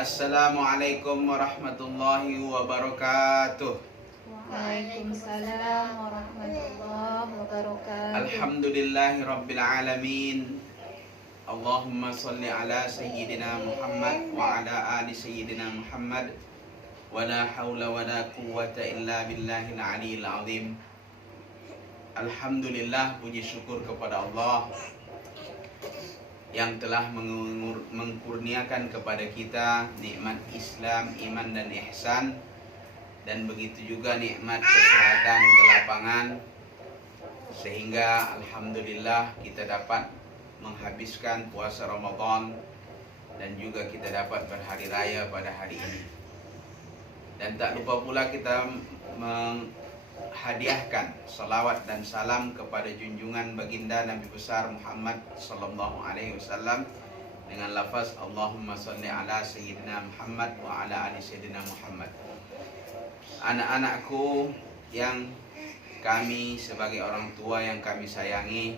Assalamualaikum warahmatullahi wabarakatuh. Waalaikumsalam warahmatullahi wabarakatuh. Alhamdulillahi rabbil alamin. Allahumma salli ala sayyidina Muhammad wa ala ali sayyidina Muhammad. Wa la hawla wa la quwwata illa billahil aliyil azim. Alhamdulillah, puji syukur kepada Allah yang telah mengkurniakan kepada kita nikmat Islam, iman dan ihsan, dan begitu juga nikmat kesehatan, kelapangan, sehingga alhamdulillah kita dapat menghabiskan puasa Ramadan dan juga kita dapat berhari raya pada hari ini. Dan tak lupa pula kita hadiahkan salawat dan salam kepada junjungan baginda Nabi besar Muhammad sallallahu alaihi wasallam dengan lafaz Allahumma shalli ala sayyidina Muhammad wa ala ali sayyidina Muhammad. Anak-anakku yang kami sebagai orang tua yang kami sayangi,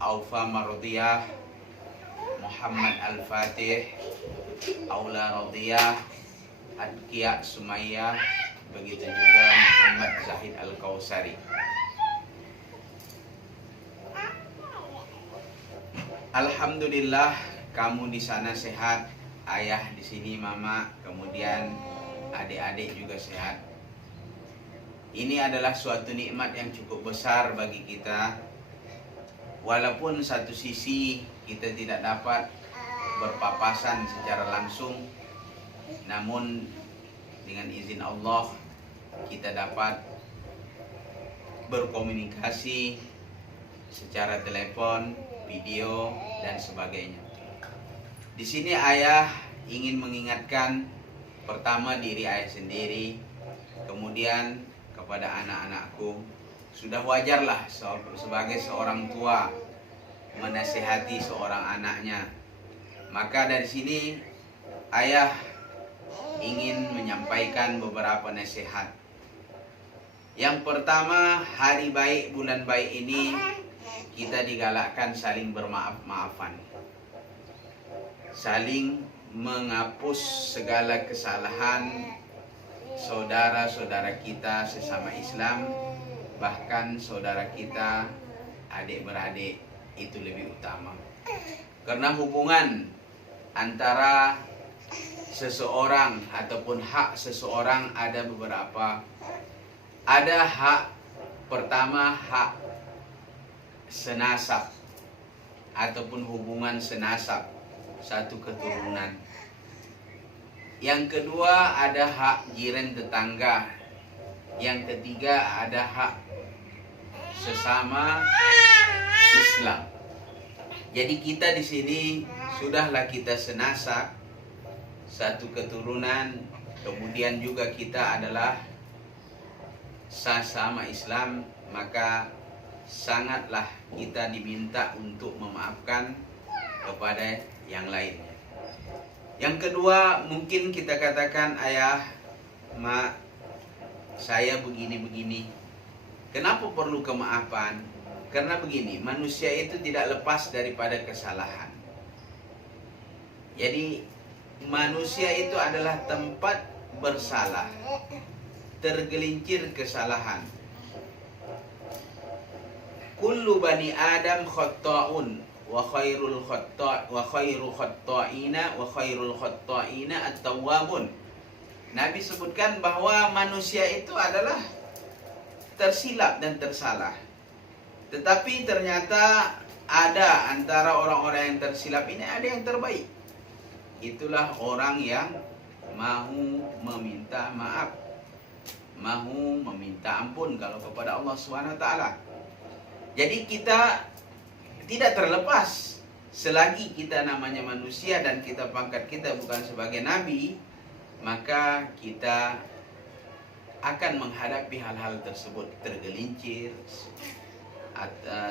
Aufa Marodiyah, Muhammad Al-Fatih, Aula Rodiyah, Adkia Sumayyah, begitu juga Muhammad Zahid Al-Kausari. Alhamdulillah, kamu di sana sehat, ayah di sini mama, kemudian adik-adik juga sehat. Ini adalah suatu nikmat yang cukup besar bagi kita. Walaupun satu sisi kita tidak dapat berpapasan secara langsung, namun dengan izin Allah kita dapat berkomunikasi secara telepon, video, dan sebagainya. Di sini ayah ingin mengingatkan pertama diri ayah sendiri, kemudian kepada anak-anakku. Sudah wajarlah sebagai seorang tua menasihati seorang anaknya. Maka dari sini ayah ingin menyampaikan beberapa nasihat. Yang pertama, hari baik, bulan baik ini kita digalakkan saling bermaaf-maafan, saling menghapus segala kesalahan saudara-saudara kita sesama Islam, bahkan saudara kita adik-beradik, itu lebih utama. Karena hubungan antara seseorang ataupun hak seseorang ada beberapa. Ada hak pertama, hak senasab ataupun hubungan senasab, satu keturunan. Yang kedua ada hak jiran tetangga. Yang ketiga ada hak sesama Islam. Jadi kita di sini sudahlah kita senasab, satu keturunan, kemudian juga kita adalah sesama Islam, maka sangatlah kita diminta untuk memaafkan kepada yang lainnya. Yang kedua, mungkin kita katakan, ayah, mak, saya begini-begini. Kenapa perlu kemaafan? Karena begini, manusia itu tidak lepas daripada kesalahan. Jadi manusia itu adalah tempat bersalah, tergelincir kesalahan. Kullu bani Adam khatta'un wa khairul khatta'ina at-tawwabun. Nabi sebutkan bahwa manusia itu adalah tersilap dan tersalah. Tetapi ternyata ada antara orang-orang yang tersilap ini ada yang terbaik. Itulah orang yang mahu meminta maaf, mahu meminta ampun kalau kepada Allah SWT. Jadi kita tidak terlepas selagi kita namanya manusia dan kita pangkat kita bukan sebagai nabi, maka kita akan menghadapi hal-hal tersebut, tergelincir,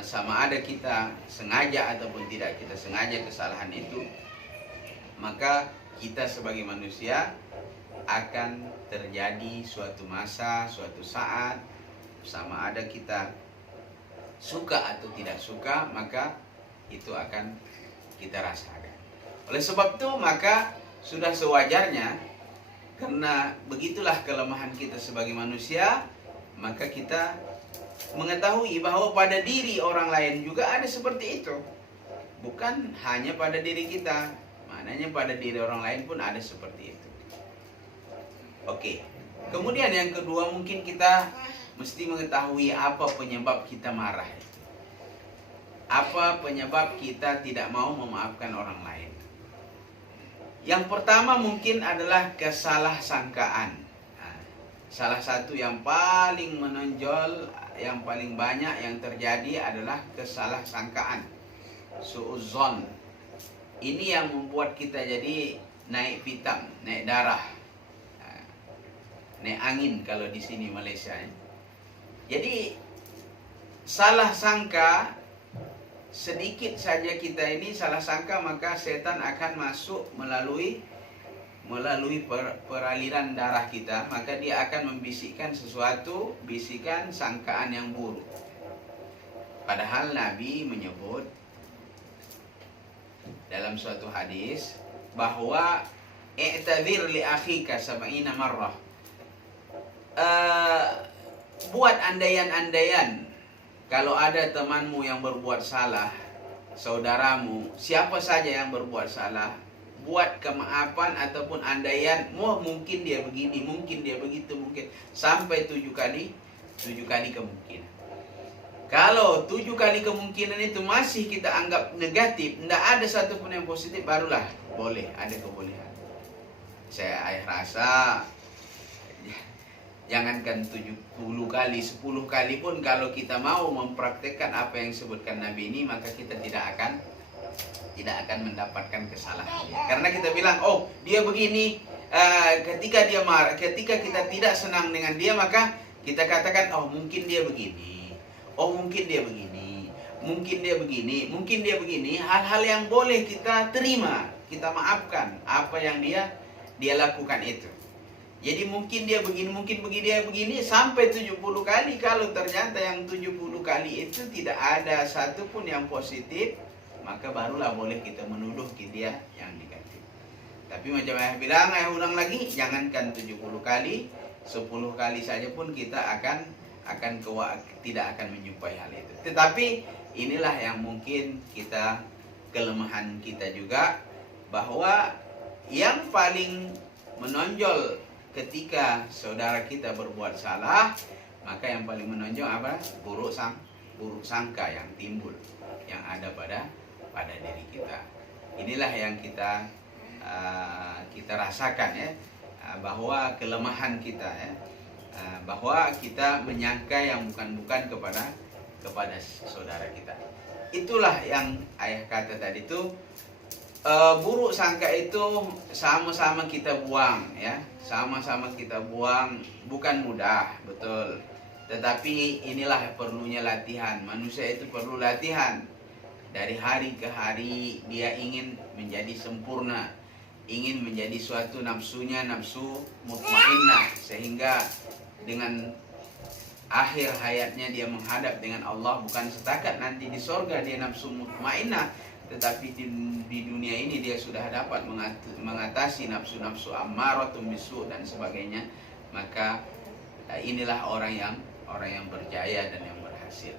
sama ada kita sengaja ataupun tidak kita sengaja kesalahan itu, maka kita sebagai manusia akan terjadi suatu masa, suatu saat, sama ada kita suka atau tidak suka, maka itu akan kita rasakan. Oleh sebab itu, maka sudah sewajarnya, karena begitulah kelemahan kita sebagai manusia, maka kita mengetahui bahwa pada diri orang lain juga ada seperti itu. Bukan hanya pada diri kita, maknanya pada diri orang lain pun ada seperti itu. Oke. Kemudian yang kedua, mungkin kita mesti mengetahui apa penyebab kita marah. Apa penyebab kita tidak mau memaafkan orang lain. Yang pertama mungkin adalah kesalahsangkaan. Nah, salah satu yang paling menonjol, yang paling banyak yang terjadi adalah kesalahsangkaan. Suudzon. Ini yang membuat kita jadi naik pitam, naik darah. Naik angin kalau di sini Malaysia. Jadi salah sangka, sedikit saja kita ini salah sangka, maka setan akan masuk melalui peraliran darah kita, maka dia akan membisikkan sesuatu, bisikan sangkaan yang buruk. Padahal Nabi menyebut dalam suatu hadis bahwa i'tadzir li akhika sab'ina marrah. Buat andaian-andaian kalau ada temanmu yang berbuat salah, saudaramu, siapa saja yang berbuat salah, buat kemaafan ataupun andaian, mungkin dia begini, mungkin dia begitu, mungkin sampai 7 kali kemungkinan. Kalau 7 kali kemungkinan itu masih kita anggap negatif, tidak ada satupun yang positif, barulah boleh, ada kebolehan. Saya rasa jangankan 70 kali, 10 kali pun kalau kita mau mempraktekkan apa yang disebutkan Nabi ini, maka kita tidak akan mendapatkan kesalahan. Karena kita bilang, oh dia begini, ketika dia marah, ketika kita tidak senang dengan dia, maka kita katakan, oh mungkin dia begini, oh mungkin dia begini, mungkin dia begini, mungkin dia begini. Hal-hal yang boleh kita terima, kita maafkan apa yang dia lakukan itu. Jadi mungkin dia begini, mungkin dia begini, sampai 70 kali. Kalau ternyata yang 70 kali itu tidak ada satupun yang positif, maka barulah boleh kita menuduh ke dia yang negatif. Tapi macam ayah bilang, ayah ulang lagi, jangankan 70 kali, 10 kali saja pun kita tidak akan menjumpai hal itu. Tetapi inilah yang mungkin kita, kelemahan kita juga, bahwa yang paling menonjol ketika saudara kita berbuat salah, maka yang paling menonjol apa? Buruk sangka yang timbul, yang ada pada diri kita. Inilah yang kita rasakan ya, bahwa kelemahan kita ya, bahwa kita menyangka yang bukan-bukan kepada saudara kita. Itulah yang ayah kata tadi itu. Buruk sangka itu sama-sama kita buang ya, sama-sama kita buang, bukan mudah, betul. Tetapi inilah perlunya latihan. Manusia itu perlu latihan. Dari hari ke hari dia ingin menjadi sempurna, ingin menjadi suatu nafsunya nafsu mutmainnah, sehingga dengan akhir hayatnya dia menghadap dengan Allah, bukan setakat nanti di sorga dia nafsu mutmainnah, tetapi di dunia ini dia sudah dapat mengatasi nafsu-nafsu ammaratun bisu dan sebagainya. Maka inilah orang yang berjaya dan yang berhasil.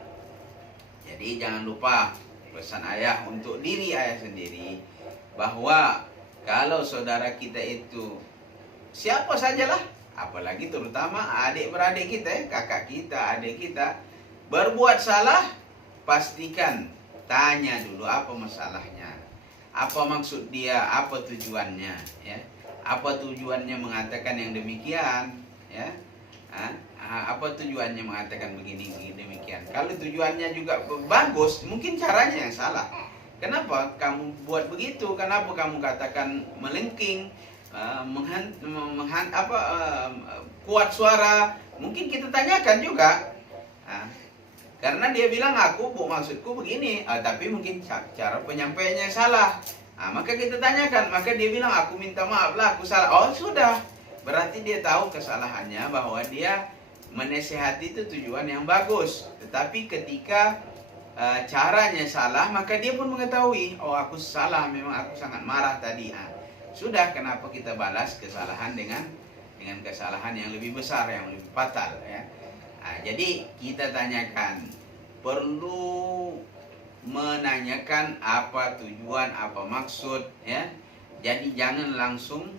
Jadi jangan lupa pesan ayah untuk diri ayah sendiri, bahwa kalau saudara kita itu siapa sajalah, apalagi terutama adik-beradik kita, kakak kita, adik kita, berbuat salah, pastikan tanya dulu apa masalahnya, apa maksud dia, apa tujuannya, ya, apa tujuannya mengatakan yang demikian, ya, apa tujuannya mengatakan begini demikian. Kalau tujuannya juga bagus, mungkin caranya yang salah. Kenapa kamu buat begitu? Kenapa kamu katakan melengking, kuat suara? Mungkin kita tanyakan juga. Karena dia bilang maksudku begini, tapi mungkin cara penyampaiannya salah. Maka kita tanyakan, maka dia bilang aku minta maaf lah, aku salah. Oh sudah, berarti dia tahu kesalahannya, bahwa dia menasihati itu tujuan yang bagus. Tetapi ketika caranya salah, maka dia pun mengetahui, oh aku salah, memang aku sangat marah tadi. Sudah, kenapa kita balas kesalahan dengan kesalahan yang lebih besar, yang lebih fatal ya. Nah, jadi kita tanyakan, perlu menanyakan apa tujuan, apa maksud ya. Jadi jangan langsung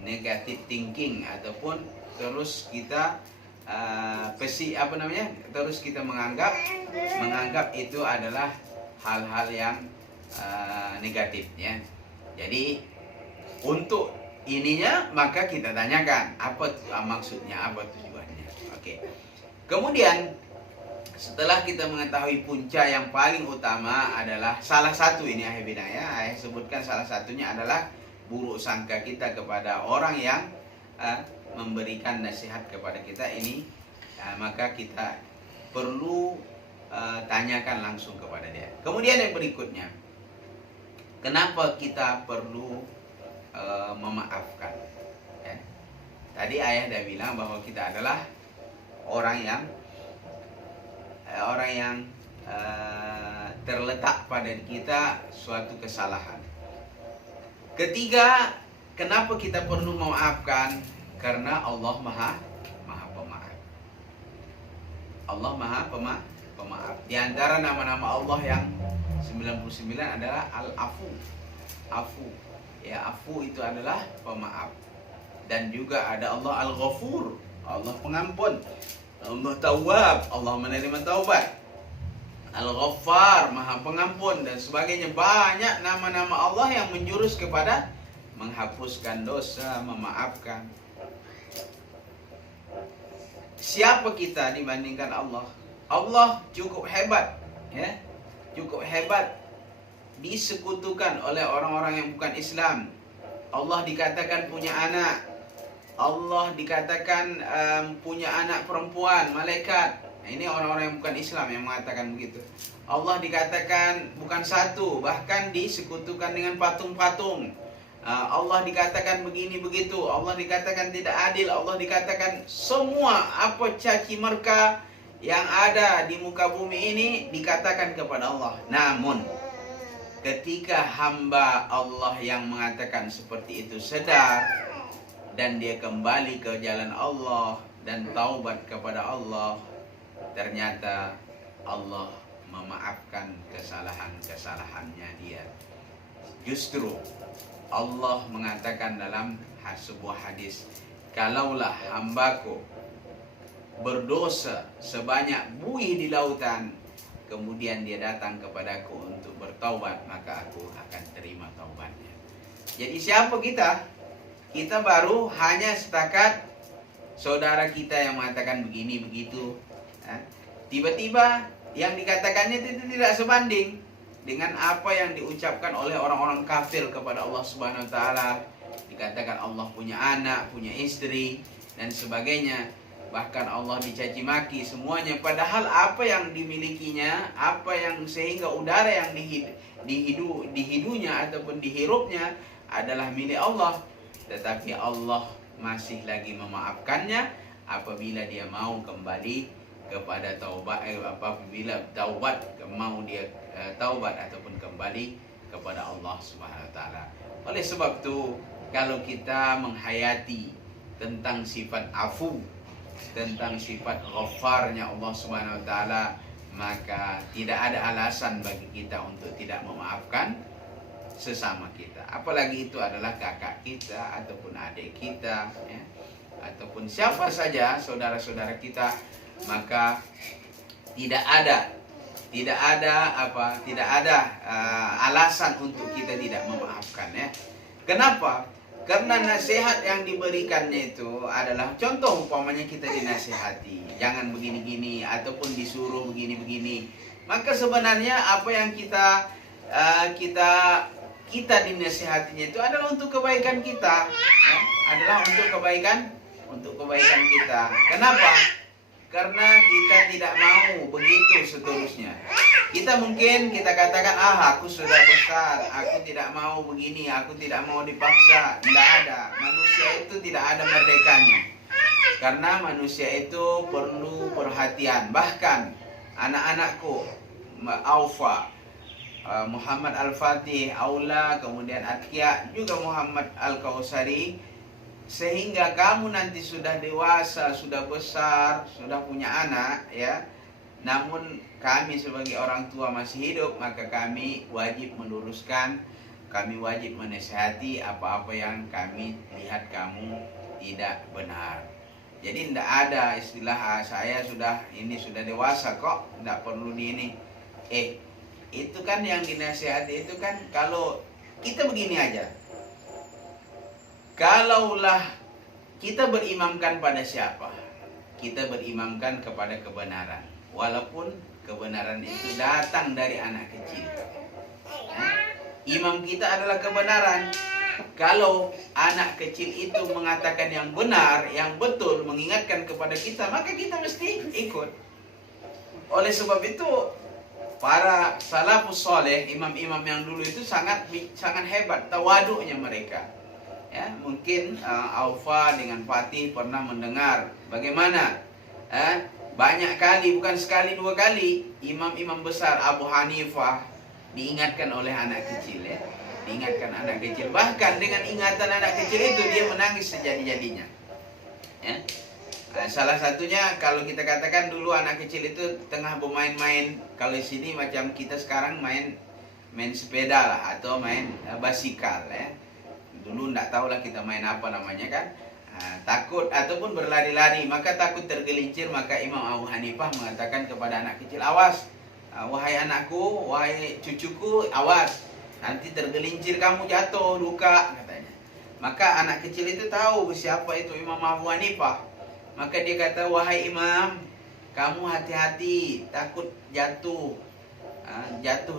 negative thinking ataupun terus kita terus kita menganggap itu adalah hal-hal yang negatif ya. Jadi untuk ininya maka kita tanyakan apa maksudnya, apa tujuannya. Oke. Kemudian setelah kita mengetahui punca yang paling utama adalah salah satu ini Ayah Bidaya, Ayah sebutkan salah satunya adalah buruk sangka kita kepada orang yang memberikan nasihat kepada kita ini, maka kita perlu tanyakan langsung kepada dia. Kemudian yang berikutnya, kenapa kita perlu memaafkan? Ya. Tadi Ayah dah bilang bahwa kita adalah orang yang terletak pada kita suatu kesalahan. Ketiga, kenapa kita perlu memaafkan? Karena Allah Maha Pemaaf. Allah Maha Pemaaf. Di antara nama-nama Allah yang 99 adalah Al-Afu. Afu. Ya, afu itu adalah pemaaf. Dan juga ada Allah Al-Ghafur, Allah pengampun. Allah Tawwab, Allah menerima taubat. Al-Ghaffar, Maha Pengampun dan sebagainya. Banyak nama-nama Allah yang menjurus kepada menghapuskan dosa, memaafkan. Siapa kita dibandingkan Allah? Allah cukup hebat, ya. Cukup hebat disekutukan oleh orang-orang yang bukan Islam. Allah dikatakan punya anak. Allah dikatakan punya anak perempuan, malaikat. Nah, ini orang-orang yang bukan Islam yang mengatakan begitu. Allah dikatakan bukan satu, bahkan disekutukan dengan patung-patung. Allah dikatakan begini begitu, Allah dikatakan tidak adil, Allah dikatakan semua apa caci marka yang ada di muka bumi ini dikatakan kepada Allah. Namun ketika hamba Allah yang mengatakan seperti itu sadar dan dia kembali ke jalan Allah dan taubat kepada Allah, ternyata Allah memaafkan kesalahan-kesalahannya dia. Justru Allah mengatakan dalam sebuah hadis, kalaulah hambaku berdosa sebanyak buih di lautan, kemudian dia datang kepadaku untuk bertaubat, maka aku akan terima taubatnya. Jadi siapa kita? Kita baru hanya setakat saudara kita yang mengatakan begini begitu. Tiba-tiba yang dikatakannya itu tidak sebanding dengan apa yang diucapkan oleh orang-orang kafir kepada Allah Subhanahu wa taala. Dikatakan Allah punya anak, punya istri dan sebagainya. Bahkan Allah dicaci maki semuanya, padahal apa yang dimilikinya, apa yang sehingga udara yang dihidunya ataupun dihirupnya adalah milik Allah. Tetapi Allah masih lagi memaafkannya apabila dia mau kembali kepada taubat, apabila mau dia taubat ataupun kembali kepada Allah Subhanahu wa taala. Oleh sebab itu, kalau kita menghayati tentang sifat afu, tentang sifat ghafarnya Allah Subhanahu wa taala, maka tidak ada alasan bagi kita untuk tidak memaafkan sesama kita. Apalagi itu adalah kakak kita ataupun adik kita, ya, ataupun siapa saja saudara-saudara kita, maka tidak ada alasan untuk kita tidak memaafkan, ya. Kenapa? Karena nasihat yang diberikannya itu adalah contoh, umpamanya kita dinasihati, jangan begini-gini ataupun disuruh begini-begini. Maka sebenarnya apa yang kita dinasihatinya itu adalah untuk kebaikan kita, ya? Adalah untuk kebaikan kita. Kenapa? Karena kita tidak mau begitu seterusnya. Kita katakan, aku sudah besar, aku tidak mau begini, aku tidak mau dipaksa. Tidak ada. Manusia itu tidak ada merdekanya. Karena manusia itu perlu perhatian. Bahkan anak-anakku, Aufa, Muhammad Al-Fatih, Aula, kemudian Atqiya, juga Muhammad Al-Kausari, sehingga kamu nanti sudah dewasa, sudah besar, sudah punya anak, ya. Namun kami sebagai orang tua masih hidup, maka kami wajib meluruskan, kami wajib menasihati apa-apa yang kami lihat kamu tidak benar. Jadi tidak ada istilah saya sudah dewasa kok, tidak perlu di ini. Itu kan yang dinasihati itu kan, kalau kita begini aja. Kalaulah kita berimamkan pada siapa? Kita berimamkan kepada kebenaran. Walaupun kebenaran itu datang dari anak kecil. Imam kita adalah kebenaran. Kalau anak kecil itu mengatakan yang benar, yang betul, mengingatkan kepada kita, maka kita mesti ikut. Oleh sebab itu, para salafus soleh, imam-imam yang dulu itu sangat hebat, tawaduknya mereka. Ya, mungkin Aufa dengan Fatih pernah mendengar bagaimana banyak kali, bukan sekali dua kali, imam-imam besar Abu Hanifah diingatkan oleh anak kecil, ya. Diingatkan anak kecil. Bahkan dengan ingatan anak kecil itu dia menangis sejadi-jadinya. Ya. Salah satunya kalau kita katakan dulu anak kecil itu tengah bermain-main, kalau di sini macam kita sekarang main sepeda lah atau main basikal, ya. Dulu enggak tahulah kita main apa namanya kan. Takut ataupun berlari-lari, maka takut tergelincir, maka Imam Abu Hanifah mengatakan kepada anak kecil, awas, wahai anakku, wahai cucuku, awas, nanti tergelincir kamu jatuh, luka, katanya. Maka anak kecil itu tahu siapa itu Imam Abu Hanifah. Maka dia kata, wahai imam, kamu hati-hati, takut jatuh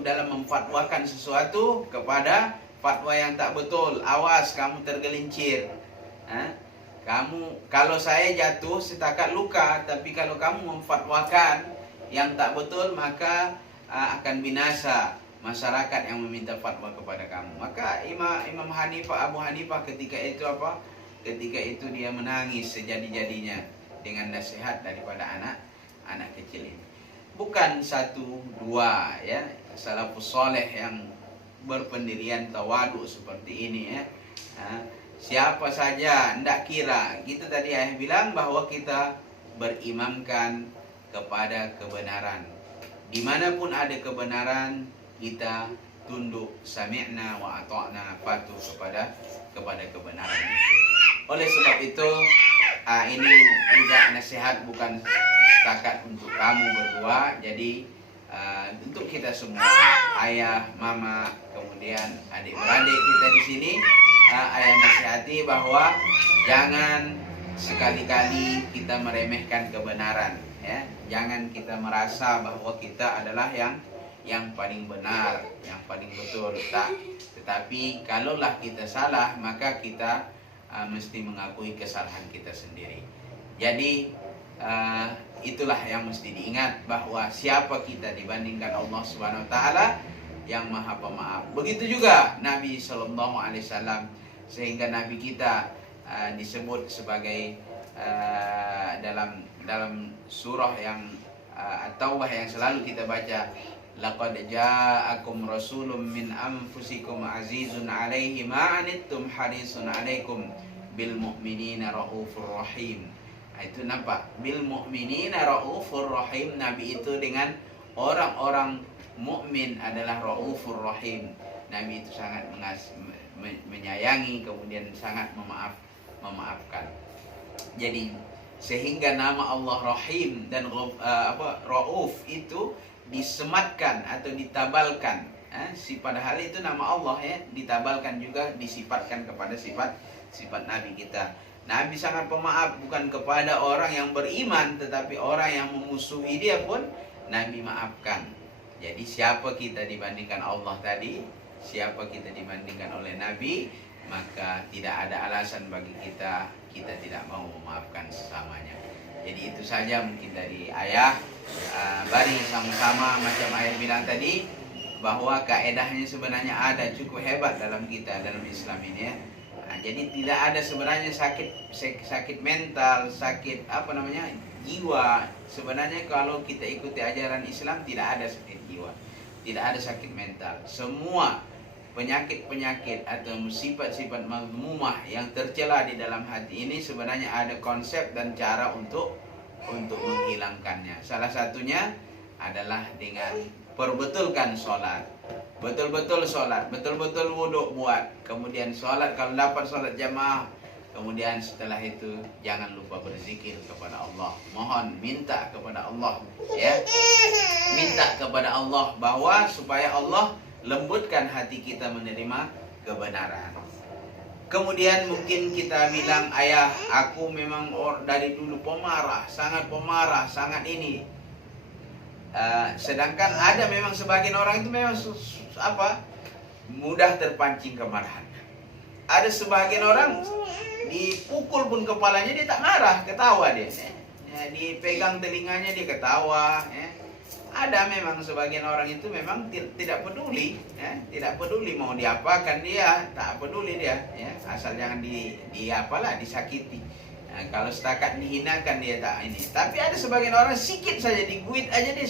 dalam memfatwakan sesuatu kepada fatwa yang tak betul. Awas, kamu tergelincir. Kalau saya jatuh setakat luka, tapi kalau kamu memfatwakan yang tak betul, maka akan binasa masyarakat yang meminta fatwa kepada kamu. Maka Imam Hanifah, Abu Hanifah ketika itu apa? Ketika itu dia menangis sejadi-jadinya dengan nasihat daripada anak kecil ini. Bukan satu dua, ya, salafus soleh yang berpendirian tawadu seperti ini, ya. Siapa saja, ndak kira. Kita tadi ayah bilang bahwa kita berimamkan kepada kebenaran. Dimanapun ada kebenaran, kita tunduk, sami'na wa ata'na, patuh kepada kebenaran itu. Oleh sebab itu, ini juga nasihat bukan setakat untuk kamu berdua, jadi untuk kita semua, ayah, mama, kemudian adik-beradik kita di sini, ayah nasihati bahwa jangan sekali-kali kita meremehkan kebenaran, ya. Jangan kita merasa bahwa kita adalah yang paling benar, yang paling betul. Tetapi kalaulah kita salah, maka kita mesti mengakui kesalahan kita sendiri. Jadi itulah yang mesti diingat, bahwa siapa kita dibandingkan Allah Subhanahu wa taala yang Maha Pemaaf. Begitu juga Nabi sallallahu alaihi wasallam, sehingga Nabi kita disebut sebagai dalam surah yang At-Taubah yang selalu kita baca, laqad ja'akum rasulun min anfusikum azizun 'alaihi ma 'anittum harisun 'alaikum bil mu'minina raufur rahim. Itu nampak, bil mu'minina raufur rahim. Nabi itu dengan orang-orang mukmin adalah raufur rahim. Nabi itu sangat menyayangi, kemudian sangat memaafkan. Jadi sehingga nama Allah Rahim dan Rauf itu disematkan atau ditabalkan, padahal itu nama Allah, ya, ditabalkan juga, disifatkan kepada sifat Nabi kita. Nabi sangat pemaaf, bukan kepada orang yang beriman, tetapi orang yang memusuhi dia pun Nabi maafkan. Jadi siapa kita dibandingkan Allah tadi, siapa kita dibandingkan oleh Nabi, maka tidak ada alasan bagi kita tidak mau memaafkan sesamanya. Jadi itu saja mungkin dari ayah. Mari sama-sama, macam ayah bilang tadi, bahwa kaedahnya sebenarnya ada, cukup hebat dalam kita, dalam Islam ini, ya. Jadi tidak ada sebenarnya sakit mental, sakit jiwa. Sebenarnya kalau kita ikuti ajaran Islam tidak ada sakit jiwa. tidak ada sakit mental. Semua penyakit-penyakit atau sifat-sifat mazmumah yang tercela di dalam hati ini sebenarnya ada konsep dan cara untuk menghilangkannya. Salah satunya adalah dengan perbetulkan sholat. Betul-betul sholat, betul-betul wudhu buat. Kemudian sholat, kalau dapat sholat jamaah. Kemudian setelah itu jangan lupa berzikir kepada Allah. Mohon, minta kepada Allah, ya. Minta kepada Allah bahwa supaya Allah lembutkan hati kita menerima kebenaran. Kemudian mungkin kita bilang, ayah, aku memang dari dulu pemarah, sangat ini. Sedangkan ada memang sebagian orang itu memang mudah terpancing kemarahan. Ada sebagian orang dipukul pun kepalanya dia tak marah, ketawa dia. Ya, dipegang telinganya dia ketawa. Ya. Ada memang sebagian orang itu memang tidak peduli, ya. Tidak peduli mau diapakan dia, tak peduli dia. Ya. Asal jangan disakiti. Nah, kalau setakat dihinakan dia tak ini. Tapi ada sebagian orang sikit saja diguit aja dia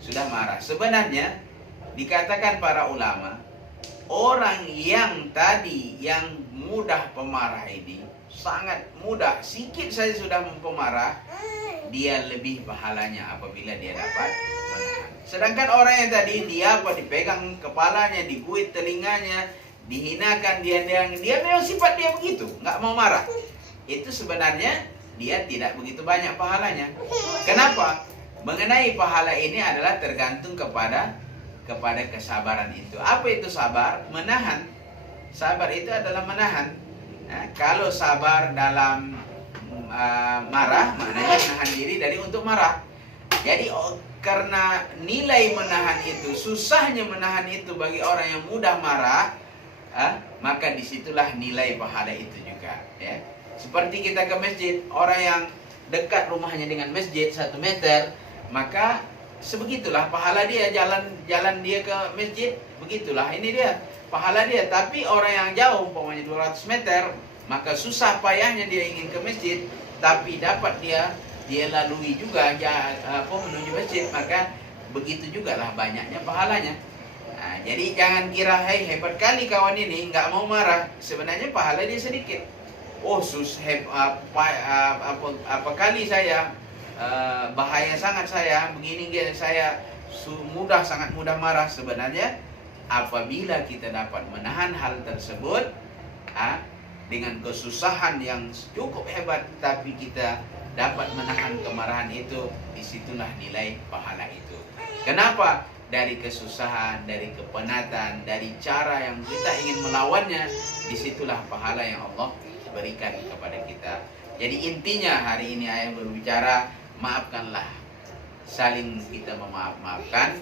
sudah marah. Sebenarnya dikatakan para ulama, orang yang mudah pemarah ini, sangat mudah, sikit saja sudah pemarah, dia lebih pahalanya apabila dia dapat menahan. Sedangkan orang yang tadi dia dipegang kepalanya, diguit telinganya, dihinakan, dia memang sifat dia begitu, nggak mau marah. Itu sebenarnya dia tidak begitu banyak pahalanya. Kenapa? Mengenai pahala ini adalah tergantung kepada kesabaran itu. Apa itu sabar? Menahan. Sabar itu adalah menahan. Nah, kalau sabar dalam marah, maknanya menahan diri dari untuk marah. Jadi karena nilai menahan itu, susahnya menahan itu bagi orang yang mudah marah, maka disitulah nilai pahala itu juga. Ya. Seperti kita ke masjid, orang yang dekat rumahnya dengan masjid 1 meter, maka sebegitulah pahala dia, jalan dia ke masjid, begitulah ini dia pahala dia. Tapi orang yang jauh, umpamanya 200 meter, maka susah payahnya dia ingin ke masjid, tapi dapat dia lalui juga menuju masjid, maka begitu juga lah banyaknya pahalanya. Nah, jadi jangan kira hebat kali kawan ini nggak mau marah, sebenarnya pahala dia sedikit. Oh apa kali saya bahaya sangat saya begini saya sangat mudah marah. Sebenarnya apabila kita dapat menahan hal tersebut dengan kesusahan yang cukup hebat, tapi kita dapat menahan kemarahan itu, disitulah nilai pahala itu. Kenapa? Dari kesusahan, dari kepenatan, dari cara yang kita ingin melawannya, disitulah pahala yang Allah berikan kepada kita. Jadi intinya hari ini ayah berbicara, maafkanlah, saling kita memaaf-maafkan.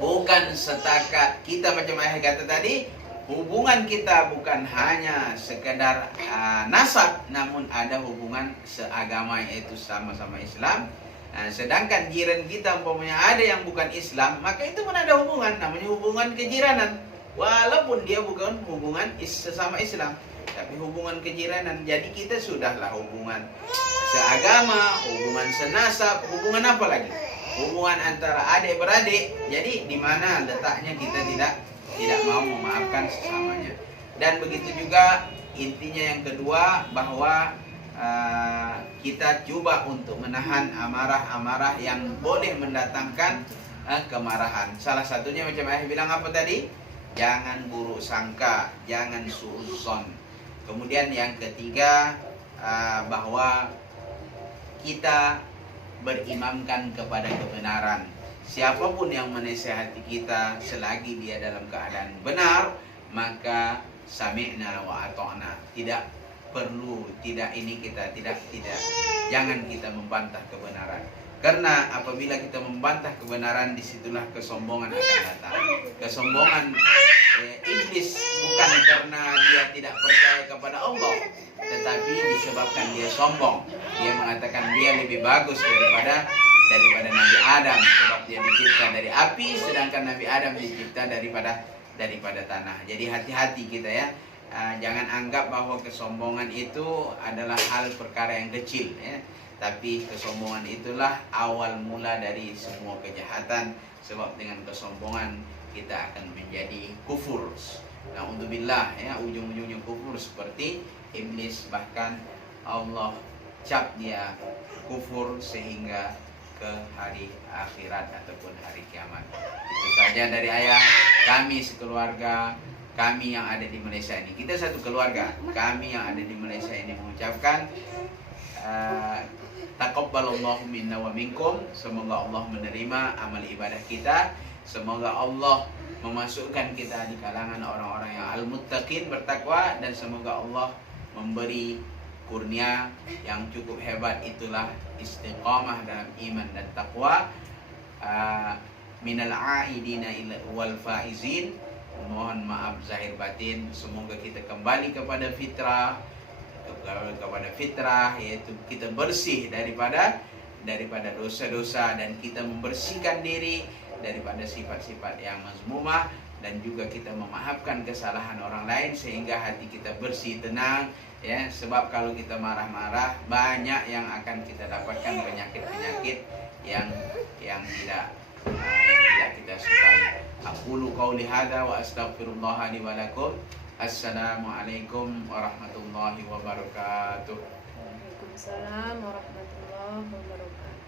Bukan setakat kita macam ayah kata tadi, hubungan kita bukan hanya sekedar nasab, namun ada hubungan seagama, yaitu sama-sama Islam. Sedangkan jiran kita umpamanya ada yang bukan Islam, maka itu pun ada hubungan, namanya hubungan kejiranan. Walaupun dia bukan hubungan sesama Islam, tapi hubungan kejiranan. Jadi kita sudahlah hubungan seagama, hubungan senasab, hubungan apa lagi? Hubungan antara adik beradik. Jadi di mana letaknya kita tidak mau memaafkan sesamanya. Dan begitu juga intinya yang kedua, bahwa kita coba untuk menahan amarah-amarah yang boleh mendatangkan kemarahan. Salah satunya macam ayah bilang apa tadi? Jangan buruk sangka, jangan suudzon. Kemudian yang ketiga, bahwa kita berimamkan kepada kebenaran. Siapapun yang menasihati kita, selagi dia dalam keadaan benar, maka sami'na wa ata'na. Tidak perlu, tidak jangan kita membantah kebenaran. Karena apabila kita membantah kebenaran, disitulah kesombongan akan datang. Kesombongan iblis bukan karena dia tidak percaya kepada Allah, tetapi disebabkan dia sombong. Dia mengatakan dia lebih bagus daripada Nabi Adam, sebab dia dicipta dari api, sedangkan Nabi Adam dicipta daripada tanah. Jadi hati-hati kita ya. Jangan anggap bahwa kesombongan itu adalah hal perkara yang kecil ya. Tapi kesombongan itulah awal mula dari semua kejahatan, sebab dengan kesombongan kita akan menjadi kufur. Na'udzubillah, ya, ujung-ujungnya kufur seperti iblis, bahkan Allah cap dia kufur sehingga ke hari akhirat ataupun hari kiamat. Itu saja dari ayah. Kami sekeluarga, kami yang ada di Malaysia ini, kita satu keluarga, kami yang ada di Malaysia ini mengucapkan taqabbalallahu minna wa minkum. Semoga Allah menerima amal ibadah kita. Semoga Allah memasukkan kita di kalangan orang-orang yang al-muttaqin, bertakwa, dan semoga Allah memberi kurnia yang cukup hebat, itulah istiqamah dalam iman dan takwa. Minal aidina wal faizin. Mohon maaf zahir batin. Semoga kita kembali kepada fitrah, yaitu kita bersih daripada dosa-dosa, dan kita membersihkan diri daripada sifat-sifat yang mazmumah, dan juga kita memaafkan kesalahan orang lain sehingga hati kita bersih, tenang, ya. Sebab kalau kita marah-marah, banyak yang akan kita dapatkan penyakit-penyakit yang tidak kita sukai. Aqulu qauli hadza wa astaghfirullah li wa lakum. Assalamualaikum warahmatullahi wabarakatuh. Waalaikumsalam warahmatullahi wabarakatuh.